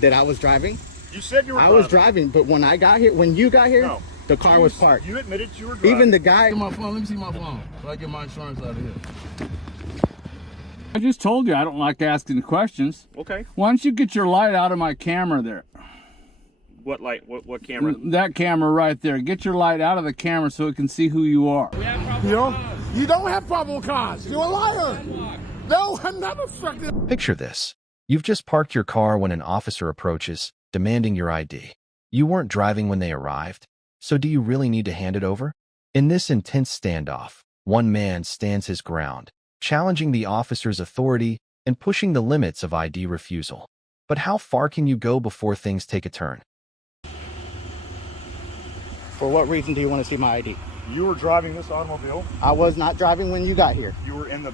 That I was driving? You said you were I driving. was driving, but when I got here, when you got here, No. the car was parked. You admitted you were driving. Even the guy. My phone. Let me see my phone. So I get my insurance out of here. I just told you I don't like asking questions. Okay. Why don't you get your light out of my camera there? What light? What camera? That camera right there. Get your light out of the camera so it can see who you are. You don't have probable cause. You're a liar. No, I'm not obstructing. Picture this. You've just parked your car when an officer approaches, demanding your ID. You weren't driving when they arrived, so do you really need to hand it over? In this intense standoff, one man stands his ground, challenging the officer's authority and pushing the limits of ID refusal. But how far can you go before things take a turn? For what reason do you want to see my ID? You were driving this automobile. I was not driving when you got here. You were in the.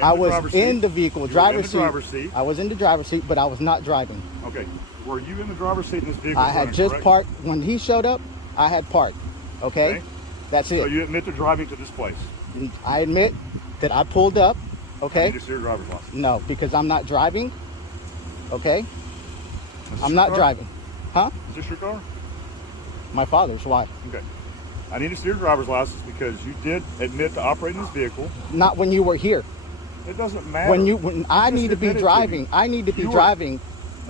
I was in the vehicle, driver's seat. I was in the driver's seat, but I was not driving. Okay. Were you in the driver's seat in this vehicle? I had just parked. When he showed up, I had parked. Okay? That's it. So you admit to driving to this place? I admit that I pulled up. Okay? You just your driver's license. No, because I'm not driving. Okay? I'm not driving. Huh? Is this your car? My father's. Why? Okay. I need to see your driver's license because you did admit to operating this vehicle. Not when you were here. It doesn't matter. When I need to be driving. I need to be driving.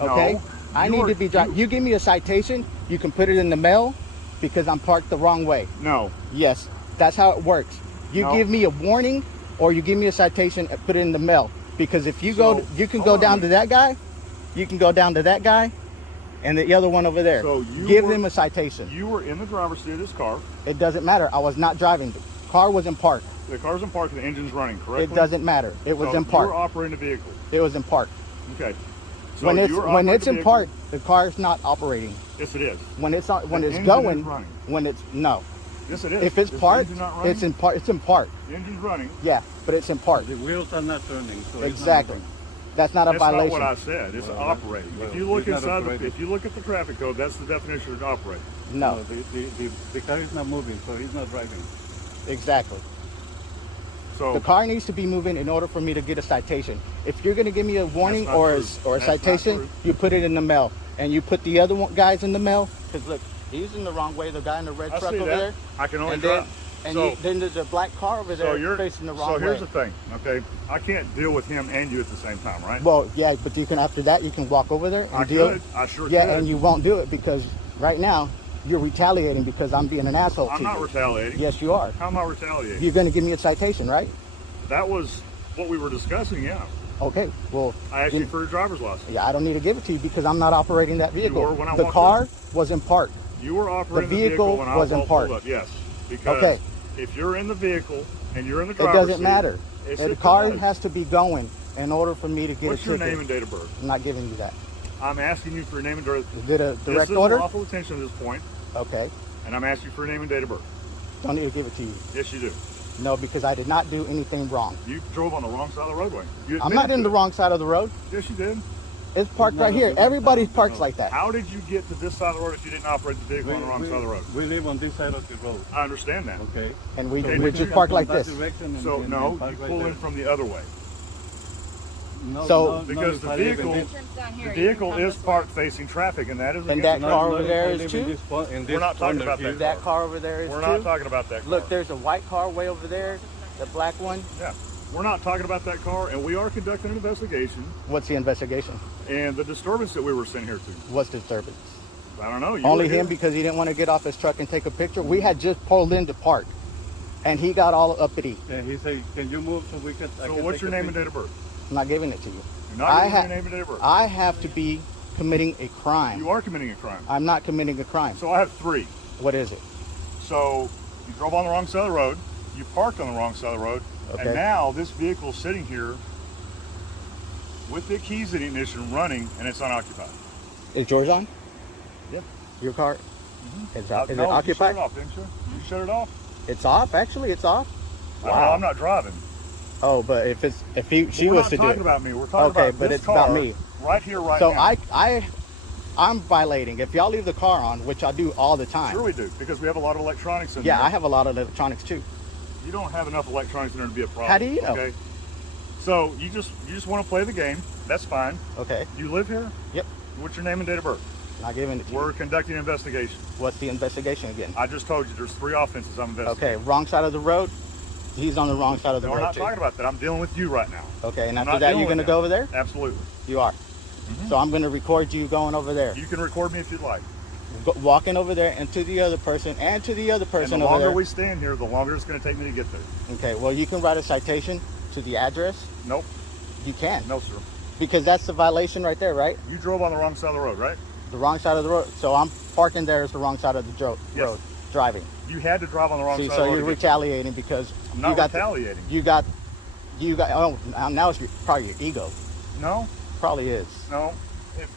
Okay? No, I need to be driving. You give me a citation, you can put it in the mail because I'm parked the wrong way. No. Yes, that's how it works. You give me a warning or you give me a citation and put it in the mail. Because if you go, you can go down to that guy, you can go down to that guy and the other one over there. So give them a citation. You were in the driver's seat of this car. It doesn't matter. I was not driving. The car was in park. The car's in park and the engine's running, correct? It doesn't matter. It was in park. You were operating the vehicle. It was in park. Okay. So when it's in park, the car's not operating. Yes, it is. When it's on, when The it's engine going, is running. when it's no. Yes, it is. If it's Is the parked, engine not running? it's in park. It's in park. The engine's running. Yeah, but it's in park. The wheels are not turning. So Exactly. That's not a That's violation. not what I said. It's operating. If you look inside, if you look at the traffic code, that's the definition of operating. No. The car is not moving, so he's not driving. Exactly. So the car needs to be moving in order for me to get a citation. If you're going to give me a warning or a citation, you put it in the mail. And you put the other guys in the mail. Because look, he's in the wrong way. The guy in the red truck over there. I can only drive. And then there's a black car over there facing the wrong way. So here's the thing, okay? I can't deal with him and you at the same time, right? Well, yeah, but you can, after that, you can walk over there and deal. I sure could. Yeah, and you won't do it because right now, you're retaliating because I'm being an asshole to you. I'm not retaliating. Yes, you are. How am I retaliating? You're going to give me a citation, right? That was what we were discussing, yeah. Okay, well... I asked you for your driver's license. Yeah, I don't need to give it to you because I'm not operating that vehicle. You were when I the car was in park. You were operating the vehicle when I was in park. Up, yes. Because if you're in the vehicle and you're in the driver's seat... It doesn't matter. The car has to be going in order for me to get What's your name and date of birth? I'm not giving you that. I'm asking you for your name and date of birth. Did a direct order? This is lawful attention at this point. Okay. And I'm asking you for your name and date of birth. Don't need to give it to you. Yes, you do. No, because I did not do anything wrong. You drove on the wrong side of the roadway. I'm not in the wrong side of the road. Yes, you did. It's parked right here. Everybody's parked like that. How did you get to this side of the road if you didn't operate the vehicle on the wrong side of the road? We live on this side of the road. I understand that. Okay. And we just park like this. So no, you pull in from the other way. So because the vehicle is parked facing traffic, and that is. And that car over there is too. We're not talking about that. That car over there is too. We're not talking about that car. Look, there's a white car way over there, the black one. Yeah. We're not talking about that car, and we are conducting an investigation. What's the investigation? And the disturbance that we were sent here to. What's disturbance? I don't know. Only him because he didn't want to get off his truck and take a picture. We had just pulled into park, and he got all uppity. And he said, "Can you move so we can?" So what's your name and date of birth? I'm not giving it to you. You're not giving your name and date of birth. I have to be committing a crime. You are committing a crime. I'm not committing a crime. So I have three. What is it? So you drove on the wrong side of the road. You parked on the wrong side of the road. Okay. And now this vehicle is sitting here with the keys in ignition running, and it's unoccupied. Is yours on? Yep. Your car? Mm-hmm. Is it occupied? You shut it off, didn't you? You shut it off? It's off. Actually, it's off. Wow. I'm not driving. Oh, but if she was to do it. We're not talking about me. We're talking about but this it's car about me. Right here, right now. So I'm violating. If y'all leave the car on, which I do all the time. Sure we do, because we have a lot of electronics in there. Yeah, I have a lot of electronics too. You don't have enough electronics in there to be a problem. How do you know? Okay. So you just want to play the game. That's fine. Okay. You live here? Yep. What's your name and date of birth? Not giving it to you. We're conducting an investigation. What's the investigation again? I just told you there's 3 offenses I'm investigating. Okay, wrong side of the road. He's on the wrong side of the No, road. we're not too. talking about that. I'm dealing with you right now. Okay, and I'm after not that, dealing you're with gonna him. go over there. Absolutely. You are. So I'm gonna record you going over there, You can record me if you'd like. walking over there, and to the other person, and to the other And person the over longer there. we stand here, the longer it's going to take me to get there. Okay, well, you can write a citation to the address. Nope. You can, No, sir. because that's the violation right there, right? You drove on the wrong side of the road, right? The wrong side of the road. So I'm parking there as the wrong side of the Yes. road, driving. You had to drive on the wrong See, side so of the road. you're to get there. retaliating because I'm not you got retaliating. you got. Oh, now it's probably your ego. No, Probably is. no.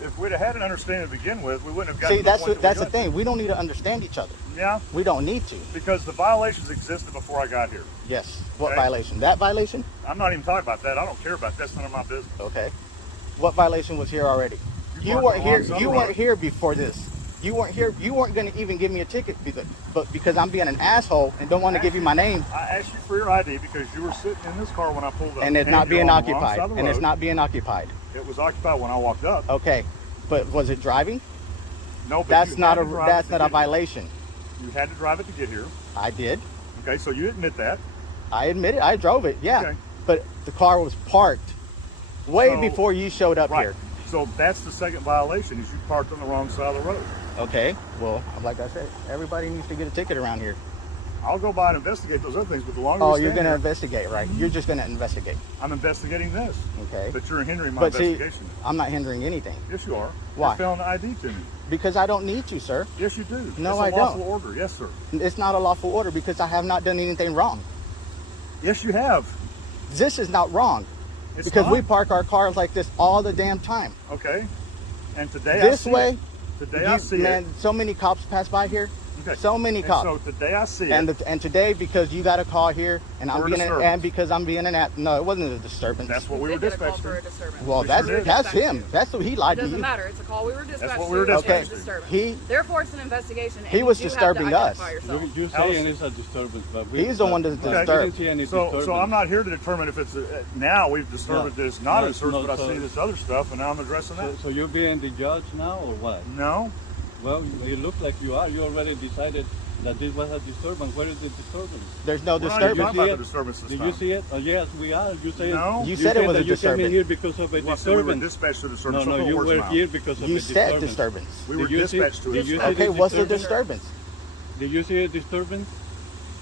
If we'd have had an understanding to begin with, we wouldn't have gotten See, to the that's point that's that the we got thing. We don't need to understand each other. to. Yeah, We don't need to. because the violations existed before I got here. Yes. What Okay. violation? That violation? I'm not even talking about that. I don't care about that. That's none of my business. Okay. What violation was here already? You parked weren't on the here. wrong side You of the weren't road. here before this. You weren't here. You weren't going to even give me a ticket, but because I'm being an asshole and don't want to give you my name, I asked you for your ID because you were sitting in this car when I pulled up. and it's not you're being on the wrong occupied, side of the and it's road. not being occupied. It was occupied when I walked up. Okay. But was it driving? No, but That's you not had a to drive that's it to not a get here. violation. You had to drive it to get here. I did. Okay, so you admit that. I admit it. I drove it. Yeah. Okay. But the car was parked way So- before you showed up Right. here. So that's the second violation, is you parked on the wrong side of the road. Okay. Well, like I said, everybody needs to get a ticket around here. I'll go by and investigate those other things, but the longer Oh, we you're stand going to here, investigate, right? You're just going to investigate. I'm investigating this. Okay. But you're hindering my But see, investigation. I'm not hindering anything Yes, you are. Why? You're failing the ID to me. because I don't need to, sir. Yes, you do. No, it's I a don't. lawful order. Yes, sir. It's not a lawful order because I have not done anything wrong. Yes, you have. This is not wrong It's because not. we park our cars like this all the damn time. Okay. And today This I see way, it. Today I see man, it. so many cops pass by here. Okay. So many And cops. so today I see And it. and today because you got a call here and For a I'm being disturbance. and because I'm being an no, it wasn't a disturbance. That's what we were did get a call dispatched for a to. disturbance. well, We that's sure did. that's him. That's who he It lied to doesn't you. matter. It's a call we were dispatched what we were to. It's dispatched a to. disturbance. He- Therefore, it's an investigation. And He was you do disturbing have to us. identify yourself. You're saying it's a disturbance, but we, He's the one that's but we disturbed. didn't see any So disturbance. I'm not here to determine if it's now we've disturbed No. it's not No, a disturbance, no, but I so- see this other stuff and now I'm addressing that. So you're being the judge now, or what? No, Well, it looks like you are. You already decided that this was a disturbance. Where is the disturbance? There's no we're not even disturbance. talking see about it? the disturbance this Did time. you see it? Oh, yes, we are. You say No. You said it was that a you came in disturbance. here because of a Well, I said we were disturbance. dispatched to a No, disturbance. no, Don't put you words in were my mouth. here because of You a said disturbance. disturbance. We were Did you see- dispatched to a did you disturbance. see Okay, what's the disturbance? disturbance? Did you see a disturbance?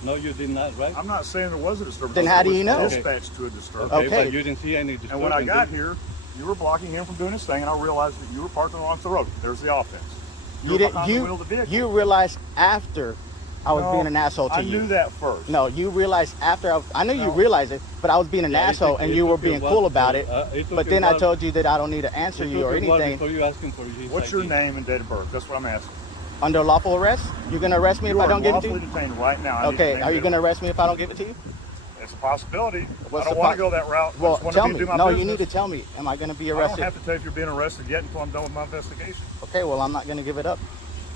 No, you did not, right? I'm not saying there was a disturbance. Then I how said do we you were know? Dispatched to a disturbance. Okay. But you didn't see any disturbance. And when I got did you? here, you were blocking him from doing his thing, and I realized that you were parked on the wrong side of the road. There's the offense. You were behind the wheel of the vehicle. You realized after I was No, being an asshole to I you. knew that first. No, you realized after I know you No. realized it, but I was being an Yeah, it asshole took- and it you were took you a being while cool to- about it. it took But you then a I while- told you that I don't need to answer It you took or a while anything. before you asking for his What's your ID. name and date of birth? That's what I'm asking. Under lawful arrest? You're gonna arrest me if You I are don't give it to lawfully you? detained right now. I need Okay, your name are you and gonna date arrest me if I don't give it to you? of birth. It's a possibility. What's I the don't want to pos- go that route. I Well, just want tell to me. do my No, business. you need to tell me. Am I gonna be I don't arrested? have to tell you if you're being arrested yet until I'm done with my investigation. Okay, well I'm not gonna give it up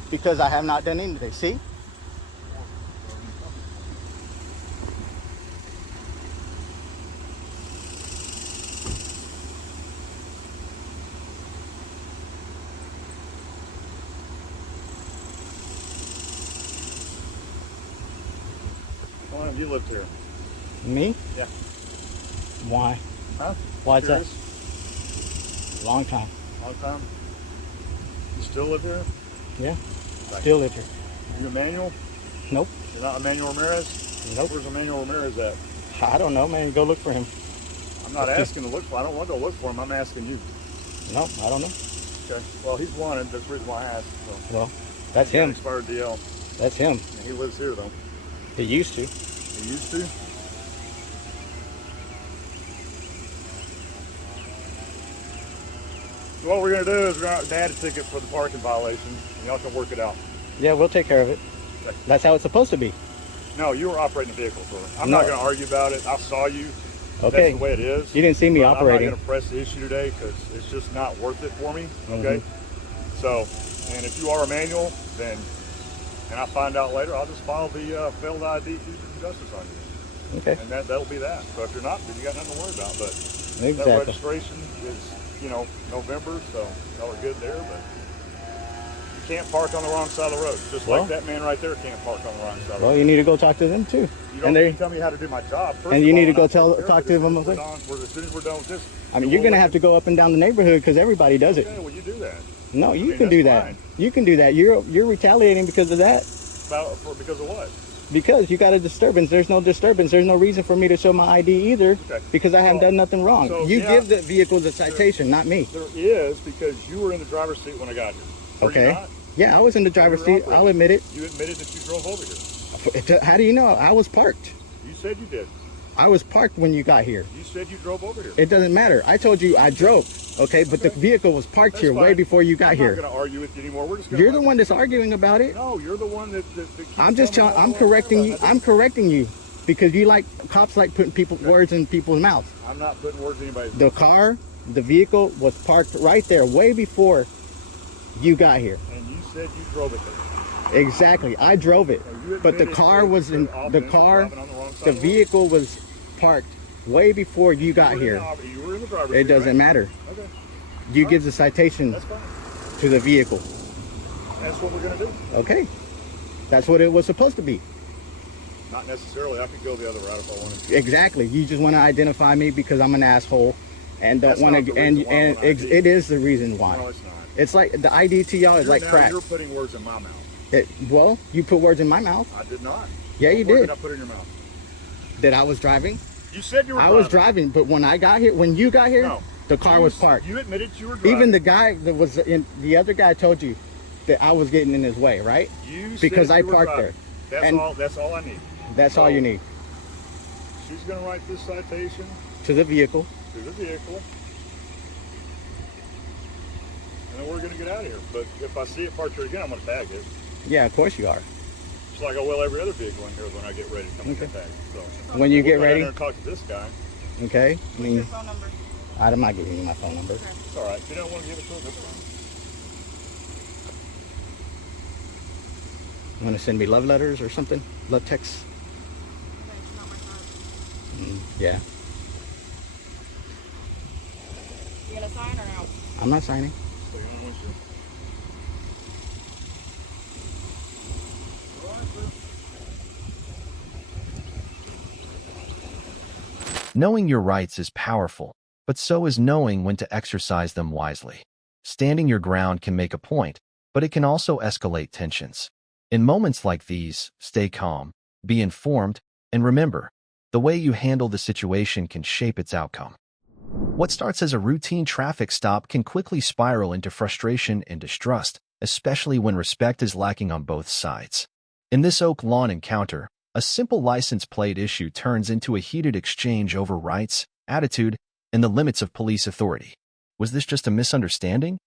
because I have not done anything. See? How long have you lived here? Me? Yeah. Why? Huh? Why's that? Curious? Long time. Long time? You still live here? Yeah. Still live here. You Emmanuel? Nope. You're not Emmanuel Ramirez? Nope. Where's Emmanuel Ramirez at? I don't know, man. Go look for him. I'm not asking to look for. I don't want to go look for him. I'm asking you. No, I don't know. Okay. Well, he's wanted. That's the reason why I asked. So. Well, that's He's got an him. Expired DL. That's him. And he lives here though. He used to. He used to. So what we're gonna do is we're gonna add a ticket for the parking violation, and y'all can work it out. Yeah, we'll take care of it. Okay. That's how it's supposed to be. No, you were operating the vehicle, sir. I'm No. not gonna argue about it. I saw you. Okay. That's the way it is. You didn't see me But operating. I'm not going to press the issue today because it's just not worth it for me. Okay. So, and if you are a manual, then, and I find out later, I'll just file the failed ID fugitive justice on you, Okay. and that'll be that. So if you're not, then you got nothing to worry about. But that Exactly. registration is you know, November, so y'all are good there, but you can't park on the wrong side of the road. Just Well, like that man right there can't park on the wrong side of the Well, road. you need to go talk to them too. You don't need to tell me how to do my job. First And of you all, need to and go I'll take care of talk it to as them. soon as we're done with this. I mean, you're going to have to go up and down the neighborhood because everybody does it. Okay, well, you do that. No, you mean, can do that's that. fine. You can do that. You're retaliating because of that. Because of what? Because you got a disturbance. There's no disturbance. There's no reason for me to show my ID either because I haven't done nothing wrong. You give the vehicles a citation, not me. There is, because you were in the driver's seat when I got here. Were you Okay. not? Yeah, I was in the driver's seat. operating. I'll admit it. You admitted that you drove over here. How do you know? I was parked. You said you did. I was parked when you got here. You said you drove over here. It doesn't matter. I told you I drove. Okay, but the vehicle was parked That's here way fine. before you got I'm here. not going to argue with you anymore. We're just gonna You're the one that's arguing about it. No, you're the one that keeps I'm just telling telling. me I'm correcting you. I'm correcting you because you like cops like putting words in people's mouths. I'm not putting words in anybody's The car, the vehicle was parked right there way before you got here. And you said you drove it there. Exactly, I drove it, You but the admitted car that was in the the offense car. was driving on the wrong side The of the road. vehicle was parked way before you got You here. were in the driver's It seat, doesn't right? matter. Okay, You give the citation that's fine. to the vehicle. That's what we're going to do. Okay, that's what it was supposed to be. Not necessarily. I could go the other route if I wanted to. Exactly. You just want to identify me because I'm an asshole, and don't That's want not to. the And reason why I want ID. it is the reason why. No, it's not. It's like the ID to y'all is like crack. You're putting words in my mouth. Well, you put words in my mouth. I did not. Yeah, you What word did. did I put in your mouth? That I was driving. You said you were I was driving, but when I got here, when you got here, No. the car was parked. You admitted you were driving. Even the guy that was in, the other guy told you that I was getting in his way, right? You Because said I you were parked driving. there. That's And all. That's all I need. That's all you need. She's going to write this citation To the vehicle. to the vehicle, and then we're going to get out of here. But if I see it parked here again, I'm going to tag it. Yeah, of course you are. Just like I will every other vehicle in here when I get ready to come and get tagged. So When you we'll get go down ready, there and talk to this guy. okay? I What's mean, your phone number? I'm not giving you my phone number. It's all right. If you don't want to give it to him, that's fine. You want to send me love letters or something? Love texts? Okay, it's not my card. Yeah. You gonna sign or no? I'm not signing. So you want to windshield. All right, sir. Knowing your rights is powerful, but so is knowing when to exercise them wisely. Standing your ground can make a point, but it can also escalate tensions. In moments like these, stay calm, be informed, and remember, the way you handle the situation can shape its outcome. What starts as a routine traffic stop can quickly spiral into frustration and distrust, especially when respect is lacking on both sides. In this Oak Lawn encounter, a simple license plate issue turns into a heated exchange over rights, attitude, and the limits of police authority. Was this just a misunderstanding?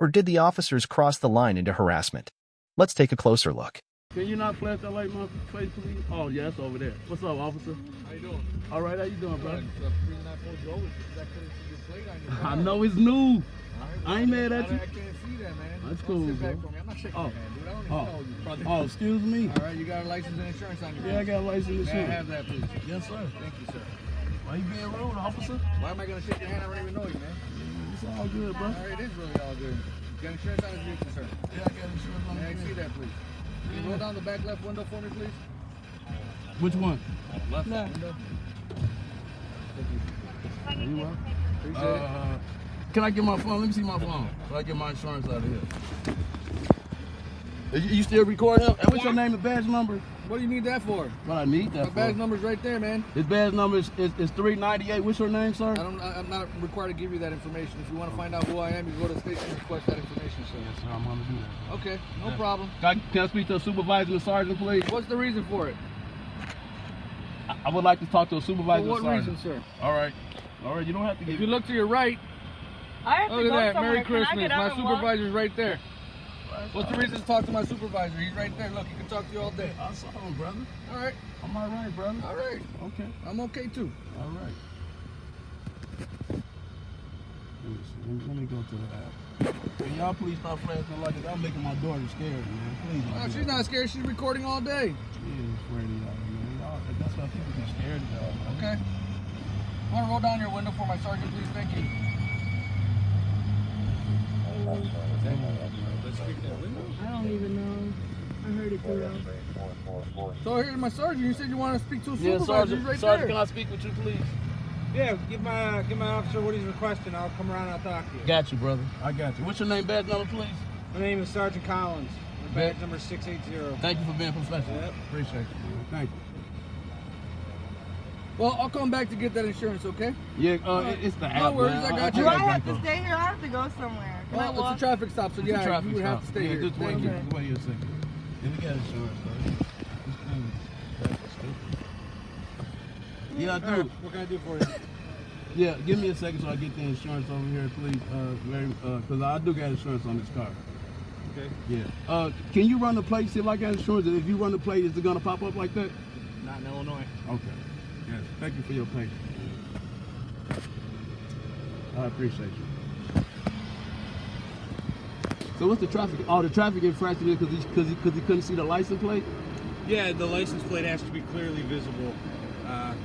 Or did the officers cross the line into harassment? Let's take a closer look. Can you not flash that light in my face, please? Oh, yeah, it's over there. What's up, officer? How you doing? All right, how you doing, bro? The reason I pulled you over is because I couldn't see your plate on your car. I know it's new. I ain't mad at you. I can't see that, man. That's Don't cool, sit back bro. for me. I'm not shaking Oh. your hand, dude. I don't even Oh. know you, brother. Oh, excuse me. All right, you got a license and insurance on your Yeah, I got a license and May I insurance. have that, please? Yes, sir. Thank you, sir. Why you being rude, officer? Why am I going to shake your hand? I don't even know you, man. It's all good, bro. All right, it is really all good. You got insurance on his vehicle, sir? Yeah, I got insurance on May I see the that, please? Can you roll down the back left window for me, please? Which one? Left window. There you are. Appreciate it. Can I get my phone? Let me see my phone. So I get my insurance out of here. You still record him? And what's your name and badge number? What do you need that for? What I need that My badge for? number's right there, man. His badge number is 398. What's your name, sir? I'm not required to give you that information. If you want to find out who I am, you go to the station and request that information, sir. Yes, sir. I'm gonna do that. Okay, no problem. Can I speak to a supervisor and a sergeant, please? What's the reason for it? I would like to talk to a For supervisor what and a sergeant. reason, sir? All right. All right, you don't have to If give you look to your right, I have to look go at that. somewhere. Merry Can I Christmas. get out My and walk? supervisor's right there. What's the reason to talk to my supervisor? He's right there. Look, he can talk to you all day. I saw him, brother. All right, I'm all right, brother. all right. Okay. I'm okay too. All right. Let me go to the app. Can y'all please stop flashing like that? I'm making my daughter scared, man. Please. Oh, she's not scared. She's recording all day. She is afraid of y'all, man. That's why people get scared of y'all, man. Okay. Want to roll down your window for my sergeant, please? Thank you. Let's fix that window. I don't even know. I heard it too loud. So here's my sergeant. You said you want to speak to a Yeah, supervisor. He's right Sergeant, there. can I speak with you, please? Yeah, give my officer what he's requesting. I'll come around and I'll talk to you. Got you, brother. I got you. What's your name, badge number, please? My name is Sergeant Collins. My badge number is 680. Thank you for being professional. Yep. Appreciate you. Thank you. Well, I'll come back to get that insurance, okay? Yeah, it's the app. No worries, man. I got you. Do I have to stay here? I have to go somewhere. Can I Well, walk? it's a traffic stop, so yeah, you would have to stay here. Just wait, Thank you. wait here a second. Yeah, we got insurance, though. Yeah, I do. Alright, what can I do for you? Yeah, give me a second so I get the insurance over here, please. Because I do got insurance on this car. Okay. Yeah. Can you run the plate, see if I got insurance? And if you run the plate, is it going to pop up like that? Not in Illinois. Okay. Yes. Thank you for your patience. I appreciate you. So what's the traffic? Oh, the traffic infraction is because he couldn't see the license plate? Yeah, the license plate has to be clearly visible.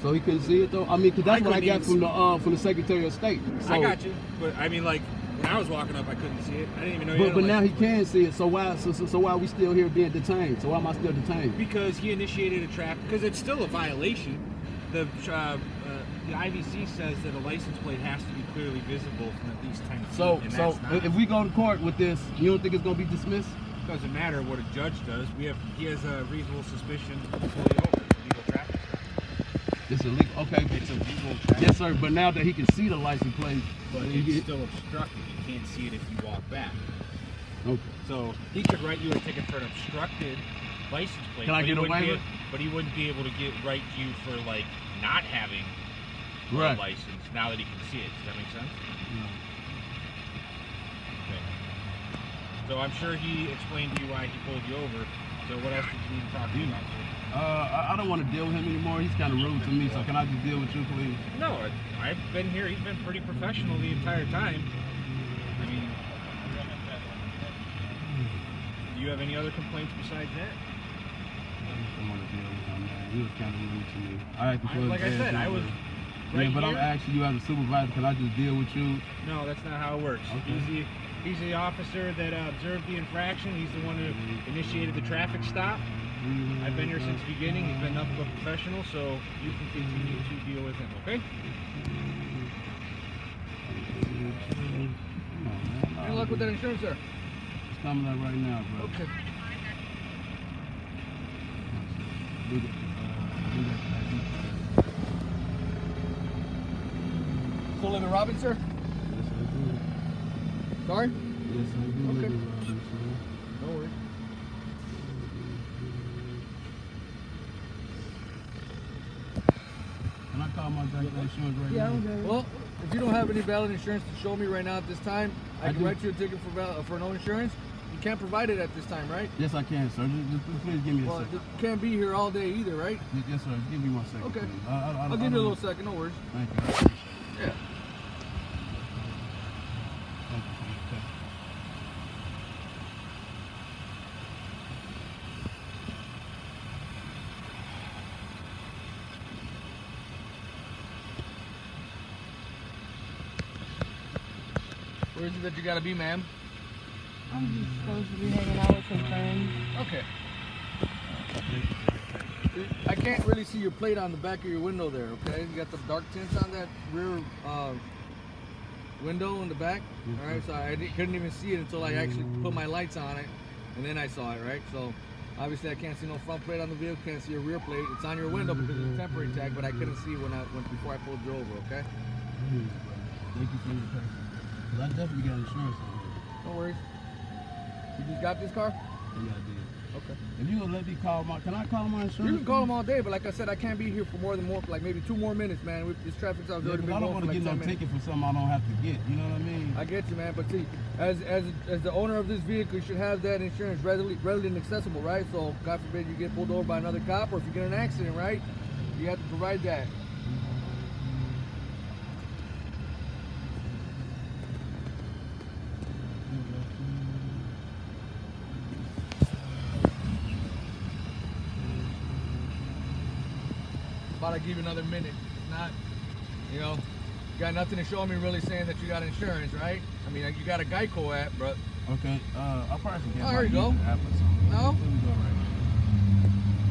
So he couldn't see it though? I mean, because that's what I got couldn't from the Secretary of State. So, I got you, but I mean, like when I was walking up, I couldn't see it. I didn't even know. But now he can see it. So why are we still here being detained? So why am I still detained? Because he initiated a traffic. Because it's still a violation. The IVC says that a license plate has to be clearly visible from at least 10 feet. So and that's not. if we go to court with this, you don't think it's going to be dismissed? Doesn't matter what a judge does. He has a reasonable suspicion to pull you over. It's a legal traffic stop. It's illegal. Okay. It's a legal traffic. Yes, sir. But now that he can see the license plate, But it's still obstructed. You can't see it if you walk back. Okay. So he could write you a ticket for an obstructed license plate. Can I get a waiver? But he wouldn't be able to write you for like not having Right. a license now that he can see it. Does that make sense? No. Okay. So I'm sure he explained to you why he pulled you over. So what else did you need to talk to me about? I don't want to deal with him anymore. He's kind of rude to me. So can I just deal with you, please? No, I've been here. He's been pretty professional the entire time. I mean, do you have any other complaints besides that? I don't want to deal with him, man. He was kind of rude to me. Like I said, I was right yeah, but here. I'm asking you as a supervisor, can I just deal with you? No, that's not how it works. Okay. He's the officer that observed the infraction. He's the one who initiated the traffic stop. I've been here since the beginning. He's been nothing but professional, so you can continue to deal with him, okay? Any luck with that insurance, sir? It's coming up right now, bro. Okay. Still live in Robbins, sir? Yes, I do. Sorry? Yes, I do. Okay. live in Robbins, sir. No worries. Can I call my insurance right now? Well, if you don't have any valid insurance to show me right now at this time, I can do. write you a ticket for no insurance. You can't provide it at this time, right? Yes, I can, sir. Just please give me a Well, second. you can't be here all day either, right? Yes, sir. Give me 1 second. Okay. please. I'll give you a little second, no worries. Thank you. I appreciate it. Yeah. Thank you for your time. Where is it that you gotta be, ma'am? I'm just supposed to be hanging out with some friends. Okay. I can't really see your plate on the back of your window there, okay? You got the dark tints on that rear window in the back. All right, so couldn't even see it until I actually put my lights on it, and then I saw it, right? So obviously I can't see no front plate on the vehicle, can't see a rear plate. It's on your window because it's a temporary tag, but I couldn't see before I pulled you over, okay? Thank you for your patience. Because I definitely got insurance on here. No worries. You just got this car? Yeah, I did. Okay. If you gonna let me call can I call my insurance? You can call them all day, but like I said, I can't be here for like maybe 2 more minutes, man. This traffic stop's already been I don't going want for to like get 10 no minutes. ticket for something I don't have to get. You know what I mean? I get you, man. But see, as the owner of this vehicle, you should have that insurance readily and accessible, right? So God forbid you get pulled over by another cop, or if you get in an accident, right? You have to provide that. Thought I'd give you another minute. If not, you know, You got nothing to show me really saying that you got insurance, right? I mean, you got a Geico app, but. Okay, I'll probably forget. Oh, there you go. App or something. No? Let me go right now.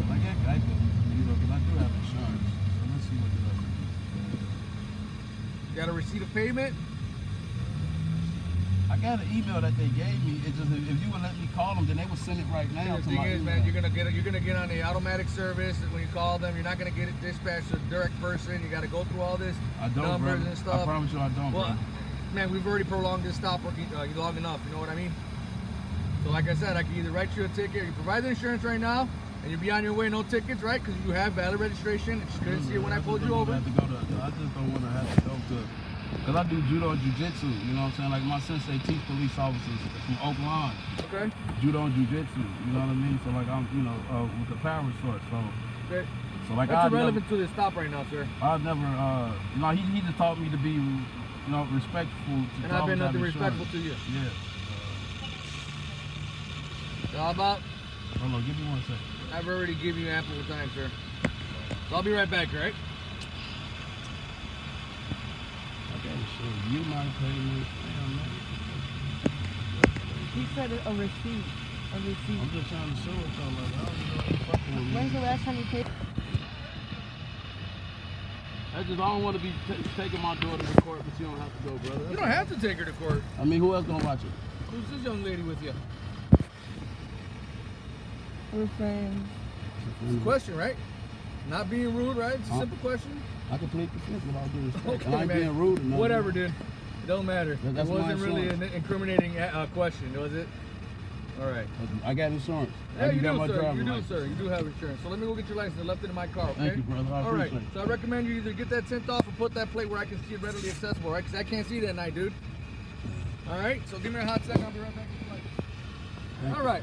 Well, I got Geico, because I do have insurance. So let's see what it does. You got a receipt of payment? I got an email that they gave me. It's just if you would let me call them, then they would send it right now. The to thing my is, email. man, you're gonna get on the automatic service. When you call them, you're not gonna get it dispatched to a direct person. You got to go through all this numbers brother. and stuff. I promise you, I don't. Well, brother. man, we've already prolonged this stop long enough. You know what I mean? So, like I said, I can either write you a ticket, or you provide the insurance right now, and you'll be on your way, no tickets, right? Because you have valid registration. I just couldn't see it when I pulled you over. I just don't want to have to go to. Because I do judo and jiu-jitsu, you know what I'm saying? Like my sensei teach police officers from Oakland. Okay. Judo and jiu-jitsu, you know what I mean? So like I'm, with the power short, so. Okay. So like What's irrelevant to this stop right now, sir? I've never, he just taught me to be, respectful to and I've been nothing respectful to you. Yeah. So how about? Hold on, give me 1 second. I've already given you ample time, sir. So I'll be right back, all right? You might pay me. He said a receipt. A receipt. I'm just trying to show it though. Like, I don't know fucking with me. When's the last time you paid? I don't want to be taking my daughter to court, but you don't have to go, brother. You don't have to take her to court. I mean, who else gonna watch it? Who's this young lady with you? We're friends. It's a question, right? Not being rude, right? It's a simple question. I can plead the fifth without due respect. Okay, I ain't man. being rude enough. Whatever, dude. It don't matter. That's it wasn't my really insurance. an incriminating question, was it? All right. I got insurance. Yeah, you got do, my sir. driver's You do, license. sir. You do have insurance. So let me go get your license. I left it in my car, okay? Thank you, brother. I All right. appreciate it. So I recommend you either get that sent off or put that plate where I can see it readily accessible, right? Because I can't see that at night, dude. All right. So give me a hot second. I'll be right back with your license. All right.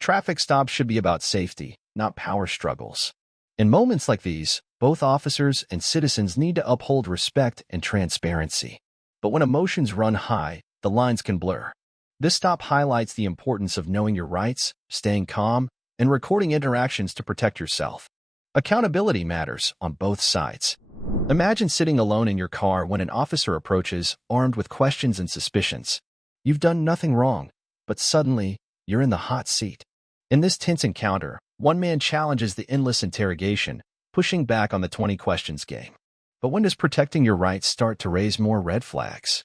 Traffic stops should be about safety, not power struggles. In moments like these, both officers and citizens need to uphold respect and transparency. But when emotions run high, the lines can blur. This stop highlights the importance of knowing your rights, staying calm, and recording interactions to protect yourself. Accountability matters on both sides. Imagine sitting alone in your car when an officer approaches, armed with questions and suspicions. You've done nothing wrong, but suddenly, you're in the hot seat. In this tense encounter, one man challenges the endless interrogation, pushing back on the 20 questions game. But when does protecting your rights start to raise more red flags?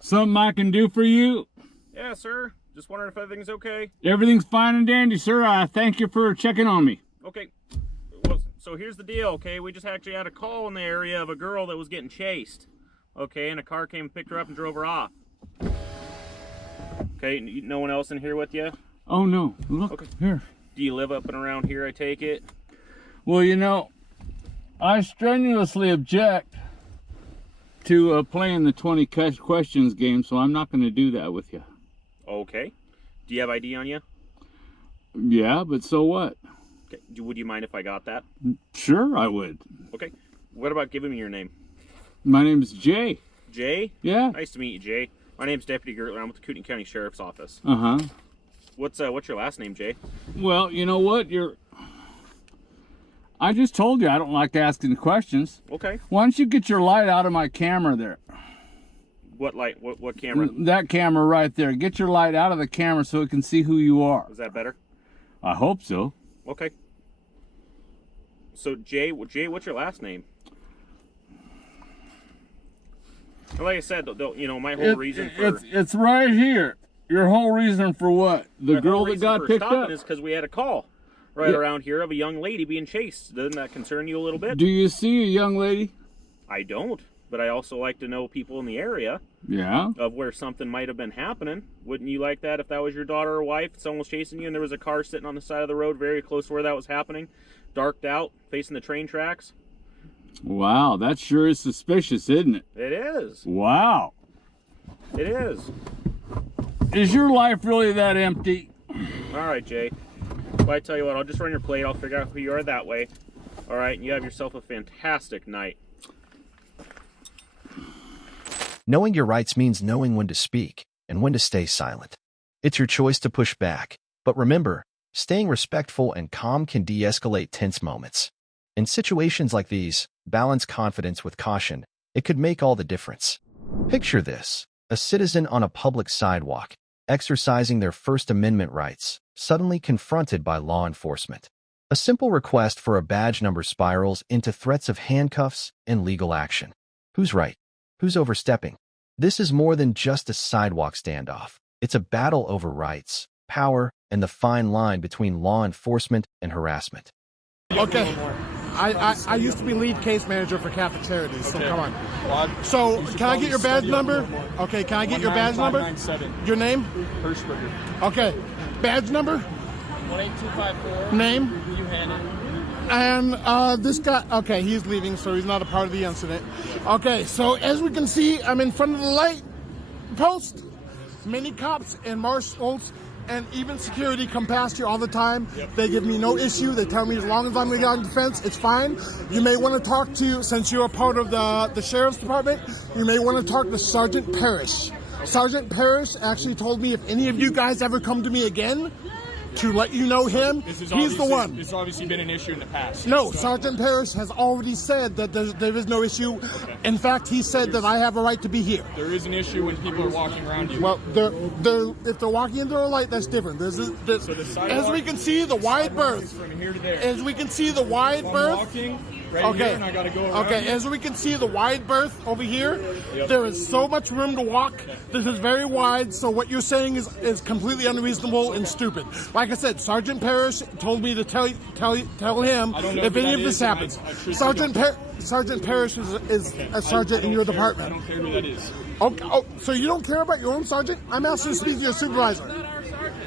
Something I can do for you? Yeah, sir. Just wondering if everything's okay. Everything's fine and dandy, sir. I thank you for checking on me. Okay. Well, so here's the deal, okay? We just actually had a call in the area of a girl that was getting chased. Okay, and a car came and picked her up and drove her off. Okay, no one else in here with you? Oh, no. Look, okay. Here. Do you live up and around here, I take it? Well, you know, I strenuously object to playing the 20 questions game, so I'm not going to do that with you. Okay. Do you have ID on you? Yeah, but so what? Okay. Would you mind if I got that? Sure, I would. Okay. What about giving me your name? My name is Jay. Jay? Yeah. Nice to meet you, Jay. My name's Deputy Gertler. I'm with the Kootenai County Sheriff's Office. Uh-huh. What's your last name, Jay? Well, you know what? I just told you I don't like asking questions. Okay. Why don't you get your light out of my camera there? What light? What camera? That camera right there. Get your light out of the camera so it can see who you are. Is that better? I hope so. Okay. So Jay, what's your last name? Like I said, my whole reason for it's right here. Your whole reason for what? The girl that got picked up is because we had a call around here of a young lady being chased. Doesn't that concern you a little bit? Do you see a young lady? I don't, but I also like to know people in the area. Yeah. Of where something might have been happening. Wouldn't you like that if that was your daughter or wife? Someone was chasing you and there was a car sitting on the side of the road very close to where that was happening, darked out, facing the train tracks? Wow, that sure is suspicious, isn't it? It is. Wow. It is. Is your life really that empty? All right, Jay. Well, I tell you what, I'll just run your plate. I'll figure out who you are that way. All right, and you have yourself a fantastic night. Knowing your rights means knowing when to speak and when to stay silent. It's your choice to push back, but remember, staying respectful and calm can de-escalate tense moments. In situations like these, balance confidence with caution. It could make all the difference. Picture this: a citizen on a public sidewalk, exercising their First Amendment rights, suddenly confronted by law enforcement. A simple request for a badge number spirals into threats of handcuffs and legal action. Who's right? Who's overstepping? This is more than just a sidewalk standoff. It's a battle over rights, power, and the fine line between law enforcement and harassment. Okay. I used to be lead case manager for Catholic Charities, so come on. So, can I get your badge number? Okay, can I get your badge number? Your name? Okay. Badge number? 18254. Name? Buchanan. And this guy, okay, he's leaving, so he's not a part of the incident. Okay, so as we can see, I'm in front of the light post. Many cops and marshals and even security come past here all the time. They give me no issue. They tell me as long as I'm legal defense, it's fine. You may want to talk to, since you're a part of the sheriff's department, you may want to talk to Sergeant Parrish. Sergeant Parrish actually told me if any of you guys ever come to me again, to let you know him, he's the one. This has obviously been an issue in the past. No, Sergeant Parrish has already said that there is no issue. Okay. In fact, he said that I have a right to be here. There is an issue when people are walking around you. Well, if they're walking into a light, that's different. As we can see, the wide berth. From here to there. As we can see, the wide berth. Walking right here, and I gotta go around. Okay, as we can see, the wide berth over here, there is so much room to walk. This is very wide, so what you're saying is completely unreasonable and stupid. Like I said, Sergeant Parrish told me to tell him if any of this happens. Sergeant Parrish is a sergeant in your department. I don't care who that is. Okay, oh, so you don't care about your own sergeant? I'm asking you to speak to your supervisor.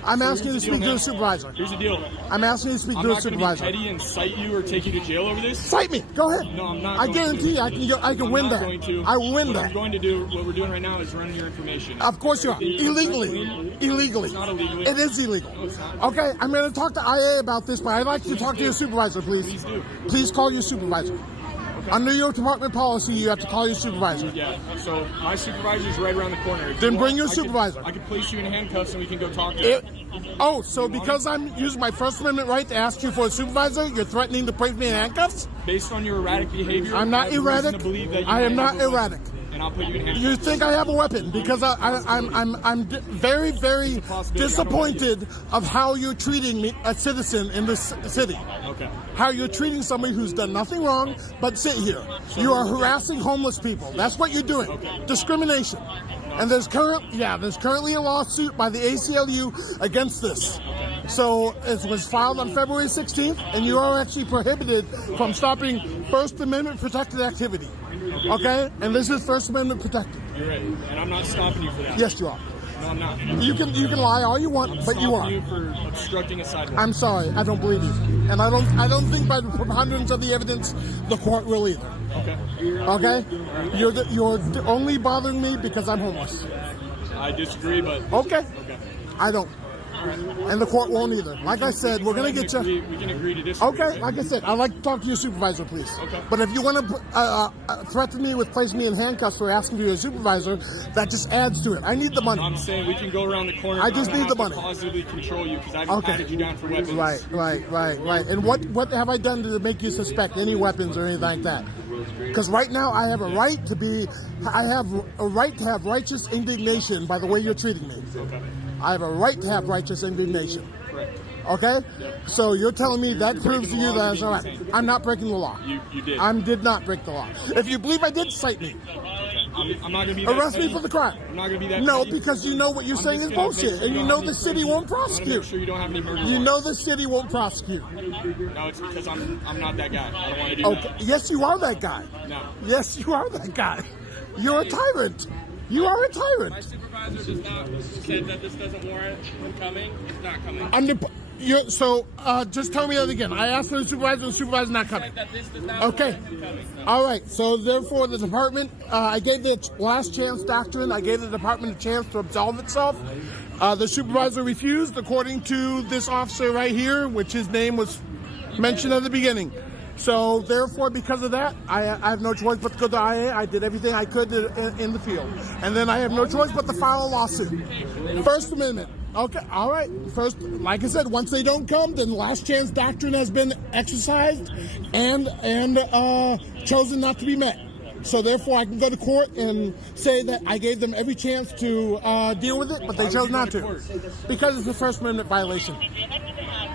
I'm asking you to speak to the supervisor. Here's the deal. I'm asking you to speak to the supervisor. I'm not going to be petty and cite you or take you to jail over this. Cite me. Go ahead. No, I'm not. I guarantee I can win that. I will win that. What I'm going to do, what we're doing right now, is running your information. Of course you are. Illegally. It's not illegally. It is illegal. No, it's not. Okay, I'm going to talk to IA about this, but I'd like you to talk to your supervisor, please. Please do. Please call your supervisor. Okay. Under your department policy, you have to call your supervisor. Yeah, so my supervisor is right around the corner. Then bring your supervisor. I can place you in handcuffs and we can go talk to you. Oh, so because I'm using my First Amendment right to ask you for a supervisor, you're threatening to place me in handcuffs? Based on your erratic behavior, I'm not erratic. I am not erratic. And I'll put you in handcuffs. You think I have a weapon because I'm very, very disappointed of how you're treating me, a citizen in this city. Okay. How you're treating somebody who's done nothing wrong but sit here. You are harassing homeless people. That's what you're doing. Okay. Discrimination. And there's currently a lawsuit by the ACLU against this. So it was filed on February 16th, and you are actually prohibited from stopping First Amendment protected activity. Okay? And this is First Amendment protected. You're right. And I'm not stopping you for that. Yes, you are. No, I'm not. You can lie all you want, but you are. I'm stopping you for obstructing a sidewalk. I'm sorry, I don't believe you, and I don't think by the preponderance of the evidence, the court will either. Okay. Okay. You're only bothering me because I'm homeless. I disagree, but okay. I don't. And the court won't either. Like I said, we're going to get you. We can agree to disagree. Okay, like I said, I'd like to talk to your supervisor, please. Okay. But if you want to threaten me with placing me in handcuffs for asking for your supervisor, that just adds to it. I need the money. I'm saying we can go around the corner. I just need the money. Positively control you because I've patted you down for weapons. Right. And what have I done to make you suspect any weapons or anything like that? Because right now I have a right to have righteous indignation by the way you're treating me. Okay. I have a right to have righteous indignation. Correct. Okay? Yep. So you're telling me that proves to you that it's all right. I'm not breaking the law. You did. I did not break the law. If you believe I did, cite me. I'm not going to be that Arrest me for the crime. I'm not going to be that No, petty. because you know what you're saying is bullshit. And you know the city won't prosecute. Make sure you don't have any murder You know the city won't prosecute. No, it's because I'm not that guy. I don't want to do Okay. that. Yes, you are that guy. No. Yes, you are that guy. You're a tyrant. You are a tyrant. My supervisor does not said that this doesn't warrant him coming. It's not coming. Just tell me that again. I asked for the supervisor's not coming. That this does not Okay. All right. So therefore, the department, I gave the last chance doctrine. I gave the department a chance to absolve itself. The supervisor refused, according to this officer right here, which his name was mentioned at the beginning. So therefore, because of that, I have no choice but to go to IA. I did everything I could in the field. And then I have no choice but to file a lawsuit. First Amendment. Okay, all right. First, like I said, once they don't come, then last chance doctrine has been exercised and chosen not to be met. So therefore, I can go to court and say that I gave them every chance to deal with it, but they chose not to. Because it's a First Amendment violation.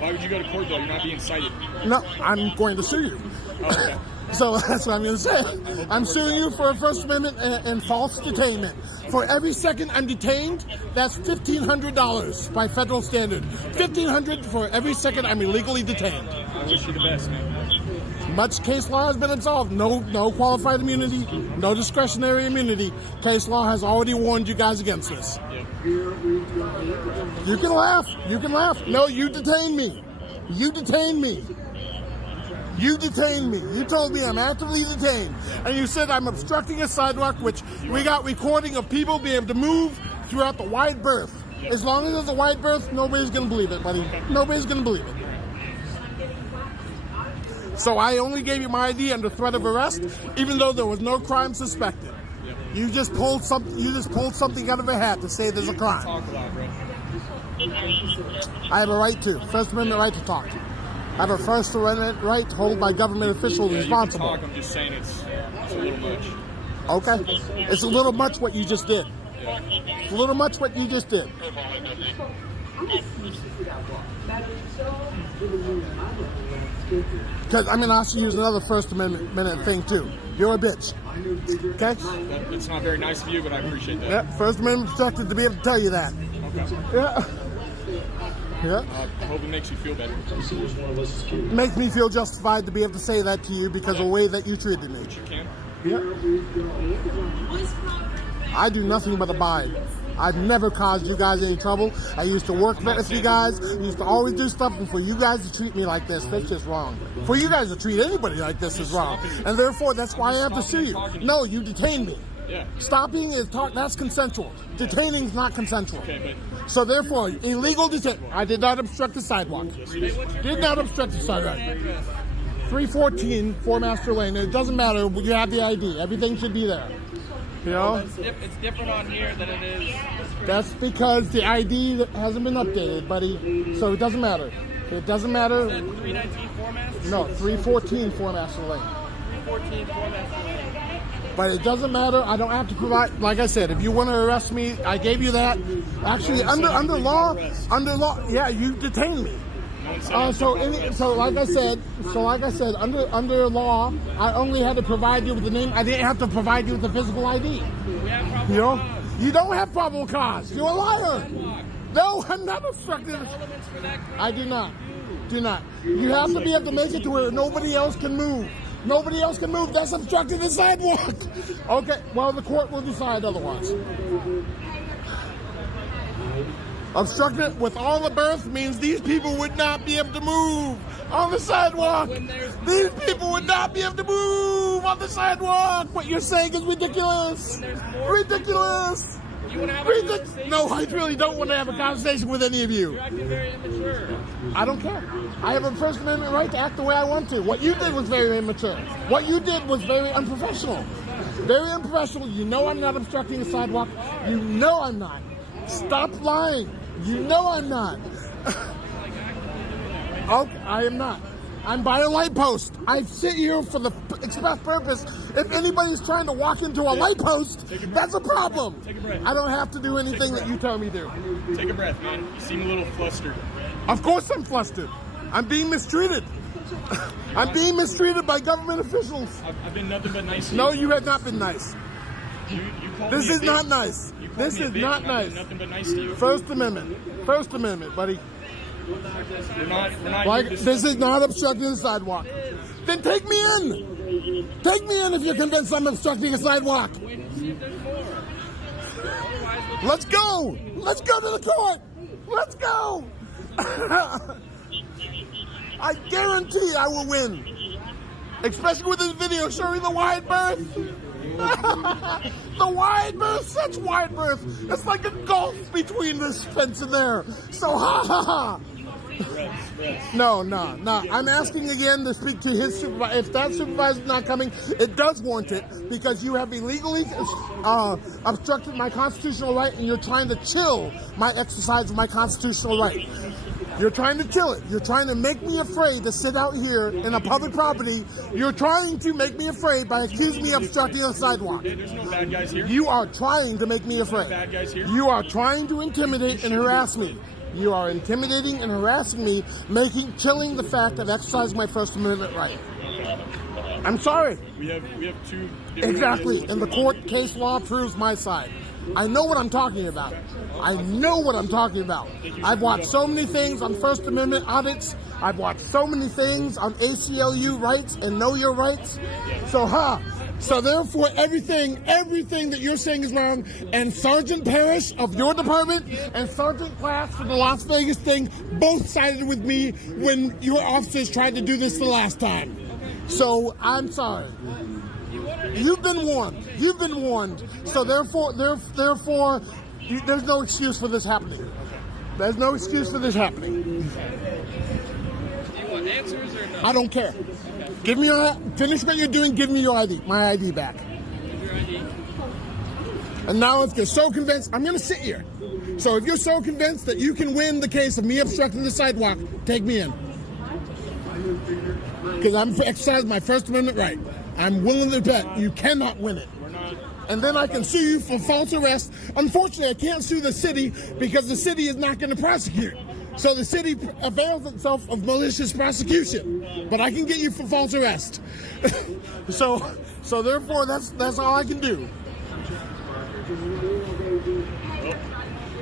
Why would you go to court, though? You're not being cited. No, I'm going to sue you. Oh, okay. So that's what I'm going to say. I'm suing you for a First Amendment and false detainment. For every second I'm detained, that's $1,500 by federal standard. $1,500 for every second I'm illegally detained. I wish you the best, man. Much case law has been absolved. No qualified immunity, no discretionary immunity. Case law has already warned you guys against this. You can laugh. You can laugh. No, you detained me. You detained me. You detained me. You told me I'm actively detained. And you said I'm obstructing a sidewalk, which we got recording of people being able to move throughout the wide berth. As long as there's a wide berth, nobody's going to believe it, buddy. Nobody's going to believe it. So I only gave you my ID under threat of arrest, even though there was no crime suspected. You just pulled something out of a hat to say there's a crime. I have a right to. First Amendment right to talk. I have a First Amendment right to hold my government officials responsible. You can talk, I'm just saying it's a little much. Okay. It's a little much what you just did. It's a little much what you just did. Because I'm going to also use another First Amendment thing too. You're a bitch. Okay? It's not very nice of you, but I appreciate that. Yeah, First Amendment protected to be able to tell you that. Okay. Yeah. Yeah. I hope it makes you feel better. It makes me feel justified to be able to say that to you because of the way that you treated me. You can. Yeah. I do nothing but abide. I've never caused you guys any trouble. I used to work with you guys. I used to always do stuff, and for you guys to treat me like this, that's just wrong. For you guys to treat anybody like this is wrong. And therefore, that's why I have to sue you. No, you detained me. Yeah. Stopping is that's consensual. Detaining is not consensual. Okay, so therefore, illegal detention. I did not obstruct the sidewalk. Did not obstruct the sidewalk. 314 Four Master Lane. It doesn't matter. You have the ID. Everything should be there. You know? It's different on here than it is. That's because the ID hasn't been updated, buddy. So it doesn't matter. It doesn't matter. 319 Four Master? No, 314 Four Master Lane. 314 Four Master Lane. But it doesn't matter. I don't have to provide. Like I said, if you want to arrest me, I gave you that. Actually, under law, yeah, you detained me. So like I said, under law, I only had to provide you with the name. I didn't have to provide you with the physical ID. You know, you don't have probable cause. You're a liar. No, I'm not obstructing. I do not. Do not. You have to be able to make it to where nobody else can move. Nobody else can move. That's obstructing the sidewalk. Okay. Well, the court will decide otherwise. Obstructed with all the berth means these people would not be able to move on the sidewalk. These people would not be able to move on the sidewalk. What you're saying is ridiculous. Ridiculous. No, I really don't want to have a conversation with any of you. You're acting very immature. I don't care. I have a First Amendment right to act the way I want to. What you did was very immature. What you did was very unprofessional. Very unprofessional. You know I'm not obstructing the sidewalk. You know I'm not. Stop lying. You know I'm not. Okay, I am not. I'm by a light post. I sit here for the express purpose. If anybody's trying to walk into a light post, that's a problem. Take a breath. I don't have to do anything that you tell me to. Take a breath, man. You seem a little flustered. Of course I'm flustered. I'm being mistreated. I'm being mistreated by government officials. I've been nothing but nice to you. No, you have not been nice. This is not nice. This is not nice. Nothing but nice to you. First Amendment. First Amendment, buddy. We're not like, this is not obstructing the sidewalk. Then take me in. Take me in if you're convinced I'm obstructing a sidewalk. Let's go. Let's go to the court. Let's go. I guarantee I will win. Especially with this video showing the wide berth. The wide berth, such wide berth. It's like a gulf between this fence and there. So ha ha ha. No. I'm asking again to speak to his supervisor. If that supervisor is not coming, it does warrant it because you have illegally obstructed my constitutional right and you're trying to chill my exercise of my constitutional right. You're trying to chill it. You're trying to make me afraid to sit out here in a public property. You're trying to make me afraid by accusing me of obstructing a sidewalk. There's no bad guys here. You are trying to make me afraid. Bad guys here. You are trying to intimidate and harass me. You are intimidating and harassing me, chilling the fact of exercising my First Amendment right. I'm sorry. We have two. Exactly, and the court case law proves my side. I know what I'm talking about. I've watched so many things on First Amendment audits. I've watched so many things on ACLU rights and Know Your Rights. So therefore, everything that you're saying is wrong. And Sergeant Parrish of your department and Sergeant Class for the Las Vegas thing both sided with me when your officers tried to do this the last time. So I'm sorry. You've been warned. So therefore, there's no excuse for this happening. There's no excuse for this happening. Do you want answers or no? I don't care. Give me finish what you're doing. Give me my ID back. Your ID. And now, if you're so convinced, I'm going to sit here. So if you're so convinced that you can win the case of me obstructing the sidewalk, take me in. Because I'm exercising my First Amendment right. I'm willing to bet you cannot win it. And then I can sue you for false arrest. Unfortunately, I can't sue the city because the city is not going to prosecute. So the city avails itself of malicious prosecution. But I can get you for false arrest. So therefore, that's all I can do.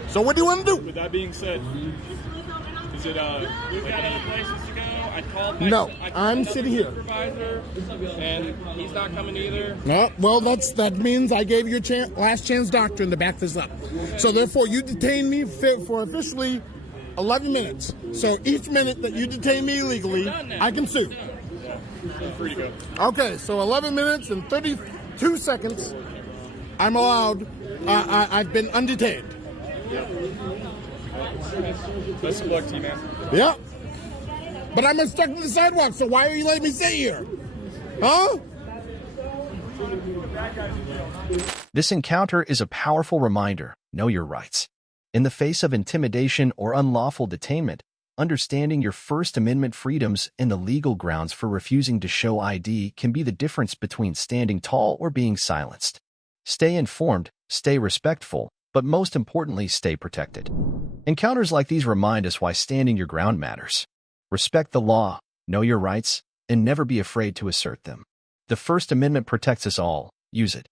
So what do you want to do? With that being said, is it We've got other places to go. I called No, I called I'm another sitting here. supervisor, and he's not coming either. No, well, that means I gave you last chance doctrine to back this up. So therefore, you detained me for officially 11 minutes. So each minute that you detain me illegally, I can sue. You're free to go. Okay, so 11 minutes and 32 seconds, I'm allowed. I've been undetained. Best of luck to you, man. Yeah. But I'm obstructing the sidewalk, so why are you letting me sit here? Huh? This encounter is a powerful reminder: know your rights. In the face of intimidation or unlawful detainment, understanding your First Amendment freedoms and the legal grounds for refusing to show ID can be the difference between standing tall or being silenced. Stay informed, stay respectful, but most importantly, stay protected. Encounters like these remind us why standing your ground matters. Respect the law, know your rights, and never be afraid to assert them. The First Amendment protects us all. Use it.